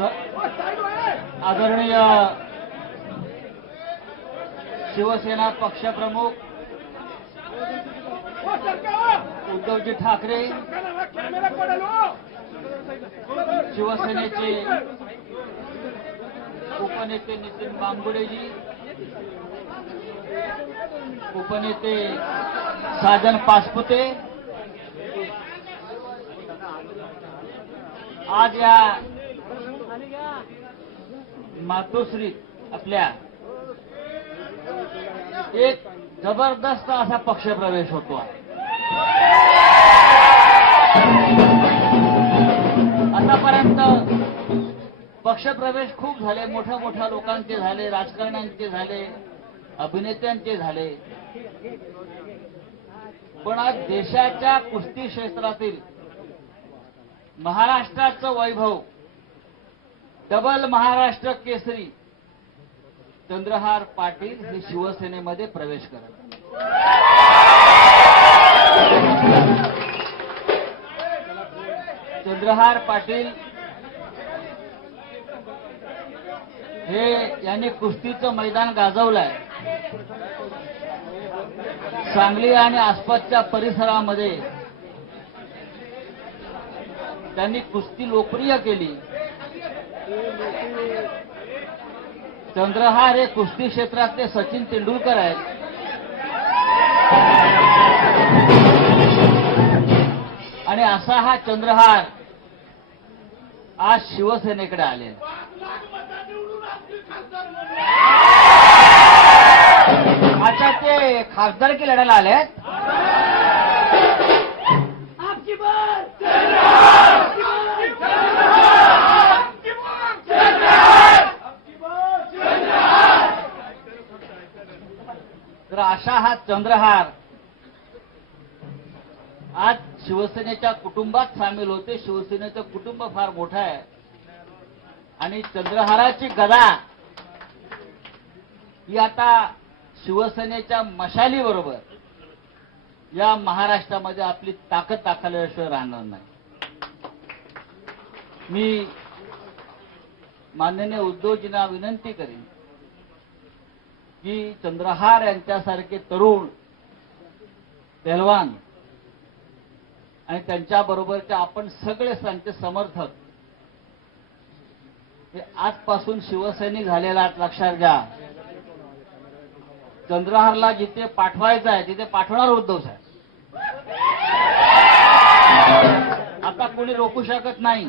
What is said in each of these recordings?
आदरणीय शिवसेना पक्षप्रमुख उद्धवजी ठाकरे शिवसेनेचे उपनेते नितीन बांबुडेजी उपनेते साजन पासपुते आज या मातोश्री आपल्या एक जबरदस्त असा पक्षप्रवेश होतो आतापर्यंत पक्षप्रवेश खूप झाले मोठ्या मोठ्या लोकांचे झाले राजकारण्यांचे झाले अभिनेत्यांचे झाले पण आज देशाच्या कुस्ती क्षेत्रातील महाराष्ट्राचं वैभव डबल महाराष्ट्र केसरी चंद्रहार पाटील हे शिवसेनेमध्ये प्रवेश करत चंद्रहार पाटील हे यांनी कुस्तीचं मैदान गाजवलंय सांगली आणि आसपासच्या परिसरामध्ये त्यांनी कुस्ती लोकप्रिय केली चंद्रहार हे कुस्ती क्षेत्रातले सचिन तेंडुलकर आहेत आणि असा हा चंद्रहार आज शिवसेनेकडे आले अच्छा ते खासदार लढायला आले आहेत तर अशा हा चंद्रहार आज शिवसेनेच्या कुटुंबात सामील होते शिवसेनेचं कुटुंब फार मोठं आहे आणि चंद्रहाराची गदा ही आता शिवसेनेच्या मशालीबरोबर या महाराष्ट्रामध्ये आपली ताकद दाखवल्याशिवाय राहणार नाही मी माननीय उद्धवजींना विनंती करेन की चंद्रहार यांच्यासारखे तरुण पहलवान आणि त्यांच्याबरोबरचे आपण सगळे त्यांचे समर्थक हे आजपासून शिवसैनिक झालेला लक्षात घ्या चंद्रहारला जिथे पाठवायचं आहे तिथे पाठवणार उद्धव साहेब आता कोणी रोखू शकत नाही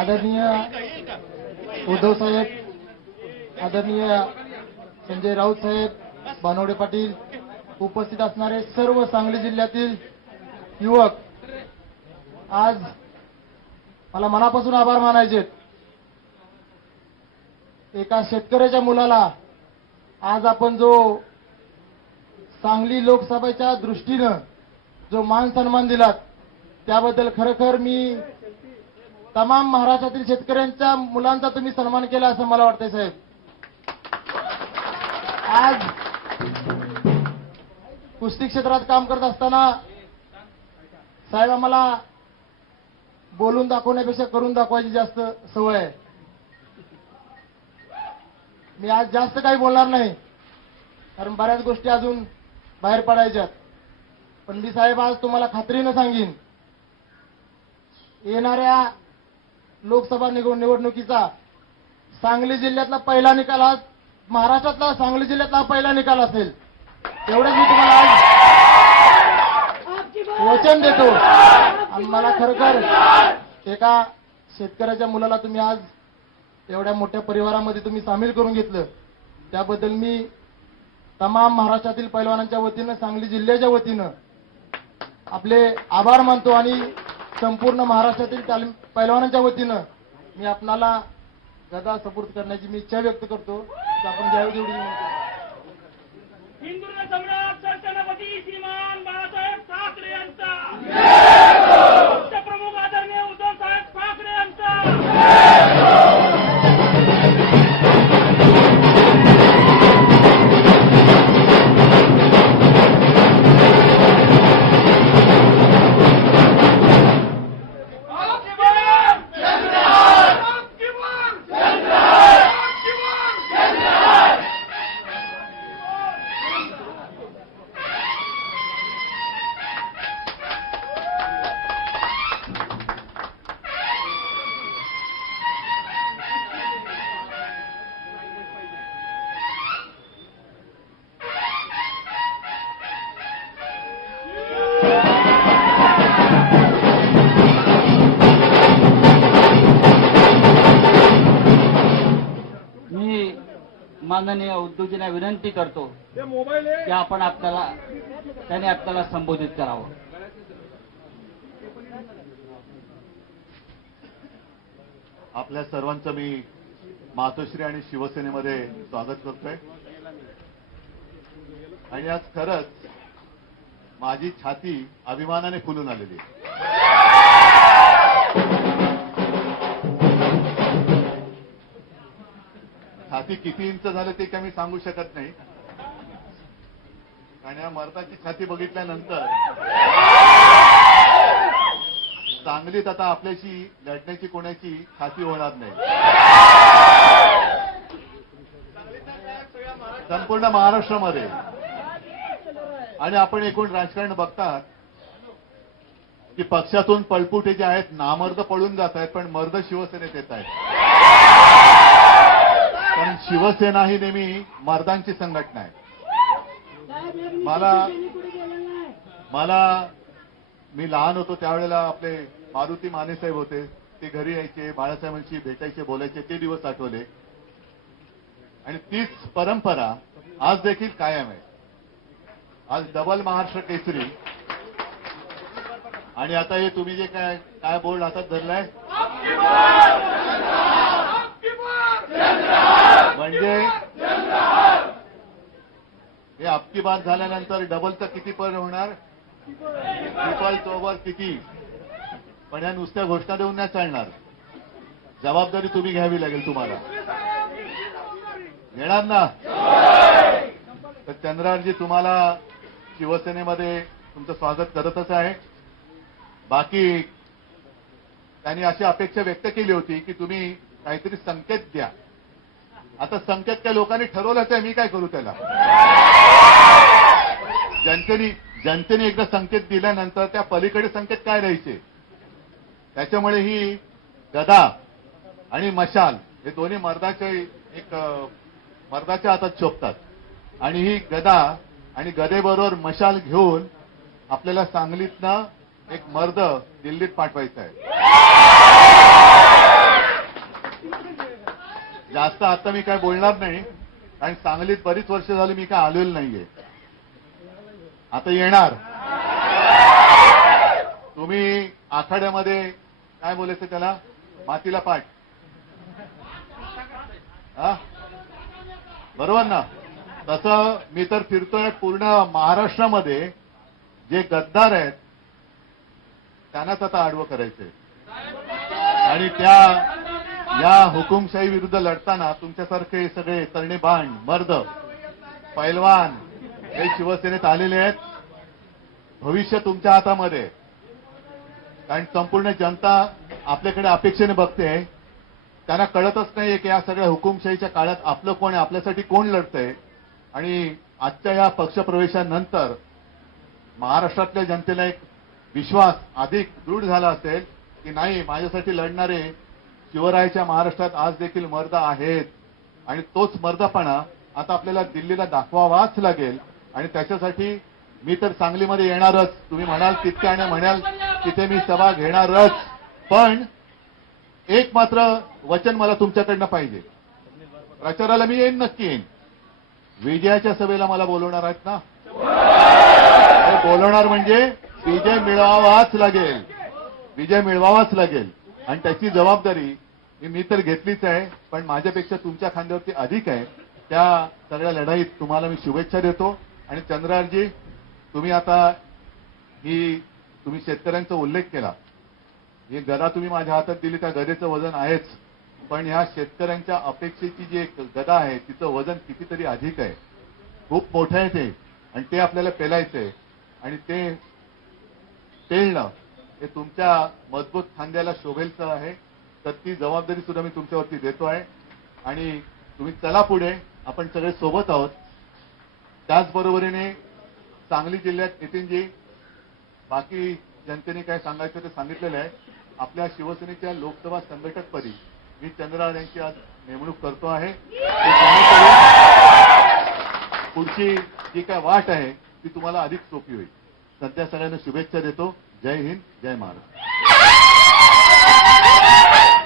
आदरणीय उद्धव साहेब आदरणीय संजय राऊत साहेब बानोडे पाटील उपस्थित असणारे सर्व सांगली जिल्ह्यातील युवक आज मला मनापासून आभार मानायचे एका शेतकऱ्याच्या मुलाला आज आपण जो सांगली लोकसभेच्या दृष्टीनं जो मान सन्मान दिलात त्याबद्दल खरोखर मी तमाम महाराष्ट्रातील शेतकऱ्यांच्या मुलांचा तुम्ही सन्मान केला असं मला वाटतंय साहेब आज कुस्ती क्षेत्रात काम करत असताना साहेब आम्हाला बोलून दाखवण्यापेक्षा करून दाखवायची जास्त सवय आहे मी आज जास्त काही बोलणार नाही कारण बऱ्याच गोष्टी अजून बाहेर पडायच्यात पण मी साहेब आज तुम्हाला खात्रीनं सांगेन येणाऱ्या लोकसभा निवडणुकीचा सांगली जिल्ह्यातला पहिला निकाल आज महाराष्ट्रातला सांगली जिल्ह्यातला पहिला निकाल असेल तेवढंच मी तुम्हाला आज वचन देतो आणि मला खरखर एका शेतकऱ्याच्या मुलाला तुम्ही आज एवढ्या मोठ्या परिवारामध्ये तुम्ही सामील करून घेतलं त्याबद्दल मी तमाम महाराष्ट्रातील पैलवानांच्या वतीनं सांगली जिल्ह्याच्या वतीनं आपले आभार मानतो आणि संपूर्ण महाराष्ट्रातील पैलवानांच्या वतीनं मी आपणाला गदा सपोर्ट करण्याची मी इच्छा व्यक्त करतो आपण ज्यावेळी एवढी म्हणतो हिंदू सम्राट सरसेनापती श्रीमान बाळासाहेब ठाकरे यांचा प्रमुख आदरणीय उद्धव साहेब ठाकरे यांचा माननीय उद्धवजींना विनंती करतो की आपण आपल्याला त्याने आपल्याला संबोधित करावं आपल्या सर्वांचं मी मातोश्री आणि शिवसेनेमध्ये स्वागत करतोय आणि आज खरंच माझी छाती अभिमानाने फुलून आलेली आहे छाती किती इंच झालं ते काय मी सांगू शकत नाही आणि या मर्दाची छाती बघितल्यानंतर चांगलीच आता आपल्याशी लढण्याची कोणाची छाती होणार नाही संपूर्ण महाराष्ट्रामध्ये आणि आपण एकूण राजकारण बघतात की पक्षातून पळपुटे जे आहेत नामर्द पळून जात आहेत पण मर्द शिवसेनेत येत आहेत पण शिवसेना ही नेहमी मर्दांची संघटना आहे मला मला मी लहान होतो त्यावेळेला आपले मारुती मानेसाहेब होते ते घरी यायचे बाळासाहेबांशी भेटायचे बोलायचे ते दिवस आठवले आणि तीच परंपरा आज देखील कायम आहे आज डबल महाराष्ट्र केसरी आणि आता हे तुम्ही जे काय काय बोर्ड हातात धरलाय म्हणजे हे आपकी बात झाल्यानंतर तर किती पर होणार ट्रिपल ओव्हर किती पण या नुसत्या घोषणा देऊन नाही चालणार जबाबदारी तुम्ही घ्यावी लागेल तुम्हाला येणार ना तर चंद्रारजी तुम्हाला शिवसेनेमध्ये तुमचं स्वागत करतच आहे बाकी त्यांनी अशी अपेक्षा व्यक्त केली होती की तुम्ही काहीतरी संकेत द्या आता संकेत त्या लोकांनी ठरवलं तर मी काय करू त्याला जनतेने जनतेने एकदा संकेत दिल्यानंतर त्या पलीकडे संकेत काय राहायचे त्याच्यामुळे ही गदा आणि मशाल हे दोन्ही मर्दाचे एक मर्दाच्या हातात शोभतात आणि ही गदा आणि गदेबरोबर मशाल घेऊन आपल्याला सांगलीतनं एक मर्द दिल्लीत पाठवायचा आहे जास्त आता मी काय बोलणार नाही कारण सांगलीत बरीच वर्ष झाली मी काय आलेलो नाहीये आता येणार तुम्ही आखाड्यामध्ये काय बोलायचं त्याला मातीला पाठ बरोबर ना तसं मी तर फिरतोय पूर्ण महाराष्ट्रामध्ये जे गद्दार आहेत त्यांनाच आता आडवं करायचंय आणि त्या या हुकुमशाही विरुद्ध लढताना तुमच्यासारखे सगळे तरणे बाण मर्द पैलवान हे शिवसेनेत आलेले आहेत भविष्य तुमच्या हातामध्ये कारण संपूर्ण जनता आपल्याकडे अपेक्षेने बघते त्यांना कळतच नाहीये की या सगळ्या हुकुमशाहीच्या काळात आपलं कोण आपल्यासाठी कोण लढतंय आणि आजच्या या पक्षप्रवेशानंतर महाराष्ट्रातल्या जनतेला एक विश्वास अधिक दृढ झाला असेल की नाही माझ्यासाठी लढणारे शिवरायाच्या महाराष्ट्रात आज देखील मर्द आहेत आणि तोच मर्दपणा आता आपल्याला दिल्लीला दाखवावाच लागेल आणि त्याच्यासाठी मी तर सांगलीमध्ये येणारच तुम्ही म्हणाल तितक्या आणि म्हणाल तिथे मी सभा घेणारच पण एक मात्र वचन मला तुमच्याकडनं पाहिजे प्रचाराला मी येईन नक्की येईन विजयाच्या सभेला मला बोलवणार आहेत ना बोलवणार म्हणजे विजय मिळवावाच लागेल विजय मिळवावाच लागेल आणि त्याची जबाबदारी मी तर घेतलीच आहे पण माझ्यापेक्षा तुमच्या खांद्यावरती अधिक आहे त्या सगळ्या लढाईत तुम्हाला मी शुभेच्छा देतो आणि चंद्रारजी तुम्ही आता ही तुम्ही शेतकऱ्यांचा उल्लेख केला ही गदा तुम्ही माझ्या हातात दिली त्या गदेचं वजन आहेच पण ह्या शेतकऱ्यांच्या अपेक्षेची जी एक गदा आहे तिचं वजन कितीतरी अधिक आहे खूप मोठं आहे ते आणि ते आपल्याला पेलायचंय आणि ते पेलणं हे तुमच्या मजबूत खांद्याला शोभेलचं आहे तर ती जबाबदारी सुद्धा मी तुमच्यावरती देतो आहे आणि तुम्ही चला पुढे आपण सगळे सोबत आहोत त्याचबरोबरीने सांगली जिल्ह्यात नितीनजी बाकी जनतेने काय सांगायचं ते सांगितलेलं आहे आपल्या शिवसेनेच्या लोकसभा संघटकपदी मी चंद्रराव यांची आज नेमणूक करतो आहे पुढची जी काय वाट आहे ती तुम्हाला अधिक सोपी होईल सध्या सगळ्यांना शुभेच्छा देतो जय हिंद जय महाराष्ट्र